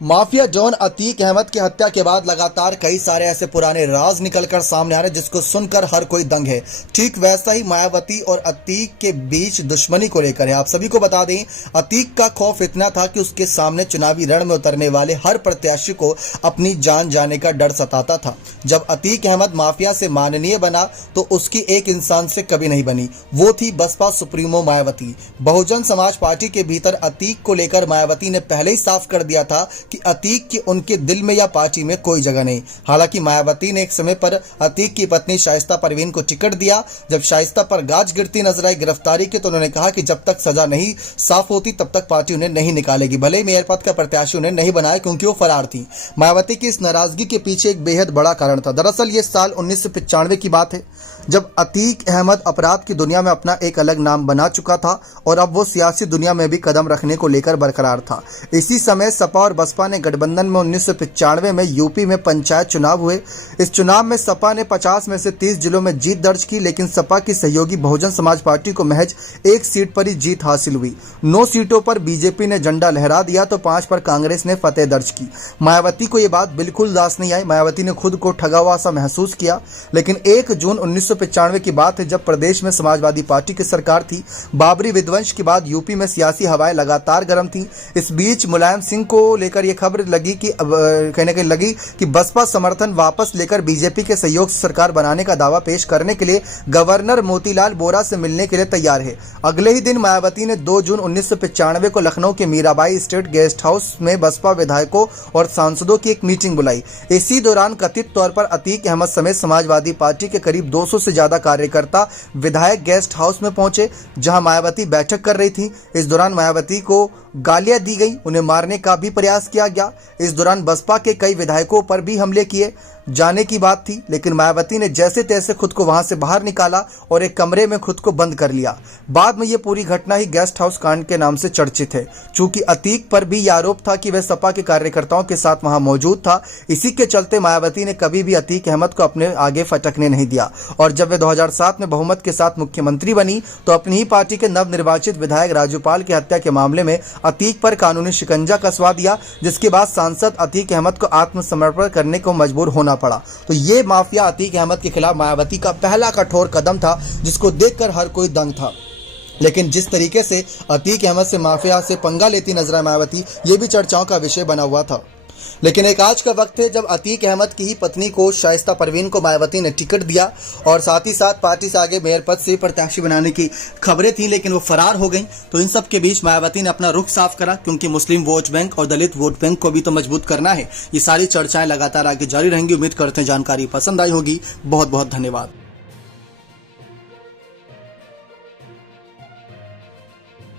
Mafia don Atiq Ahmad की हत्या के बाद लगातार कई सारे ऐसे पुराने राज निकलकर सामने आ रहे जिसको सुनकर हर कोई दंग है। ठीक वैसा ही मायावती और अतीक के बीच दुश्मनी को लेकर है। आप सभी को बता दें, अतीक का खौफ इतना था कि उसके सामने चुनावी रण में उतरने वाले हर प्रत्याशी को अपनी जान जाने का डर सताता था। जब अतीक अहमद माफिया से माननीय बना तो उसकी एक इंसान से कभी नहीं बनी, वो थी बसपा सुप्रीमो मायावती। बहुजन समाज पार्टी के भीतर अतीक को लेकर मायावती ने पहले ही साफ कर दिया था कि अतीक की उनके दिल में या पार्टी में कोई जगह नहीं। हालांकि मायावती ने एक समय पर अतीक की पत्नी शाइस्ता परवीन को टिकट दिया। जब शाइस्ता पर गाज गिरती नजर आई गिरफ्तारी की तो उन्होंने कहा कि जब तक सजा नहीं साफ होती तब तक पार्टी उन्हें नहीं निकालेगी। भले ही मेयर पद का प्रत्याशी उन्हें नहीं बनाया क्योंकि वो फरार थी। मायावती की इस नाराजगी के पीछे एक बेहद बड़ा कारण था। दरअसल ये साल 1995 की बात है, जब अतीक अहमद अपराध की दुनिया में अपना एक अलग नाम बना चुका था और अब वो सियासी दुनिया में भी कदम रखने को लेकर बरकरार था। इसी समय सपा और बसपा ने गठबंधन में 1995 में यूपी में पंचायत चुनाव हुए। इस चुनाव में सपा ने 50 में से 30 जिलों में जीत दर्ज की, लेकिन सपा की सहयोगी बहुजन समाज पार्टी को महज एक सीट पर ही जीत हासिल हुई। 9 सीटों पर बीजेपी ने झंडा लहरा दिया तो 5 पर कांग्रेस ने फतेह दर्ज की। मायावती को यह बात बिल्कुल दास नहीं आई। मायावती ने खुद को ठगा हुआ सा महसूस किया। लेकिन 1 जून 1995 की बात है, जब प्रदेश में समाजवादी पार्टी की सरकार थी। बाबरी विध्वंस के बाद यूपी में सियासी हवाएं लगातार गर्म थी। इस बीच मुलायम सिंह को लेकर यह खबर लगी कि कहीं ना कहीं लगी कि बसपा समर्थन वापस लेकर बीजेपी के सहयोग से सरकार बनाने का दावा पेश करने के लिए गवर्नर मोतीलाल वोरा से मिलने के लिए तैयार है। अगले ही दिन मायावती ने 2 जून 1995 को लखनऊ के मीराबाई स्टेट गेस्ट हाउस में बसपा विधायकों और सांसदों की एक मीटिंग बुलाई। इसी दौरान कथित तौर पर अतीक अहमद समेत समाजवादी पार्टी के करीब 200 से ज्यादा कार्यकर्ता विधायक गेस्ट हाउस में पहुंचे, जहां मायावती बैठक कर रही थी। इस दौरान मायावती को गालियां दी गई, उन्हें मारने का भी प्रयास किया गया। इस दौरान बसपा के कई विधायकों पर भी हमले किए जाने की बात थी, लेकिन मायावती ने जैसे तैसे खुद को वहां से बाहर निकाला और एक कमरे में खुद को बंद कर लिया। बाद में यह पूरी घटना ही गेस्ट हाउस कांड के नाम से चर्चित है। चूंकि अतीक पर भी यह आरोप था कि वह सपा के कार्यकर्ताओं के साथ वहां मौजूद था, इसी के चलते मायावती ने कभी भी अतीक अहमद को अपने आगे फटकने नहीं दिया। और जब वे 2007 में बहुमत के साथ मुख्यमंत्री बनी तो अपनी ही पार्टी के नवनिर्वाचित विधायक राजूपाल की हत्या के मामले में अतीक पर कानूनी शिकंजा कसवा दिया, जिसके बाद सांसद अतीक अहमद को आत्मसमर्पण करने को मजबूर होना पड़ा। तो ये माफिया अतीक अहमद के खिलाफ मायावती का पहला कठोर कदम था, जिसको देखकर हर कोई दंग था। लेकिन जिस तरीके से अतीक अहमद से माफिया से पंगा लेती नजर आई मायावती, ये भी चर्चाओं का विषय बना हुआ था। लेकिन एक आज का वक्त है जब अतीक अहमद की ही पत्नी को शाइस्ता परवीन को मायावती ने टिकट दिया और साथ ही साथ पार्टी से आगे मेयर पद से प्रत्याशी बनाने की खबरें थी, लेकिन वो फरार हो गई। तो इन सब के बीच मायावती ने अपना रुख साफ करा, क्योंकि मुस्लिम वोट बैंक और दलित वोट बैंक को भी तो मजबूत करना है। ये सारी चर्चाएं लगातार आगे जारी रहेंगी। उम्मीद करते हैं जानकारी पसंद आई होगी। बहुत बहुत धन्यवाद।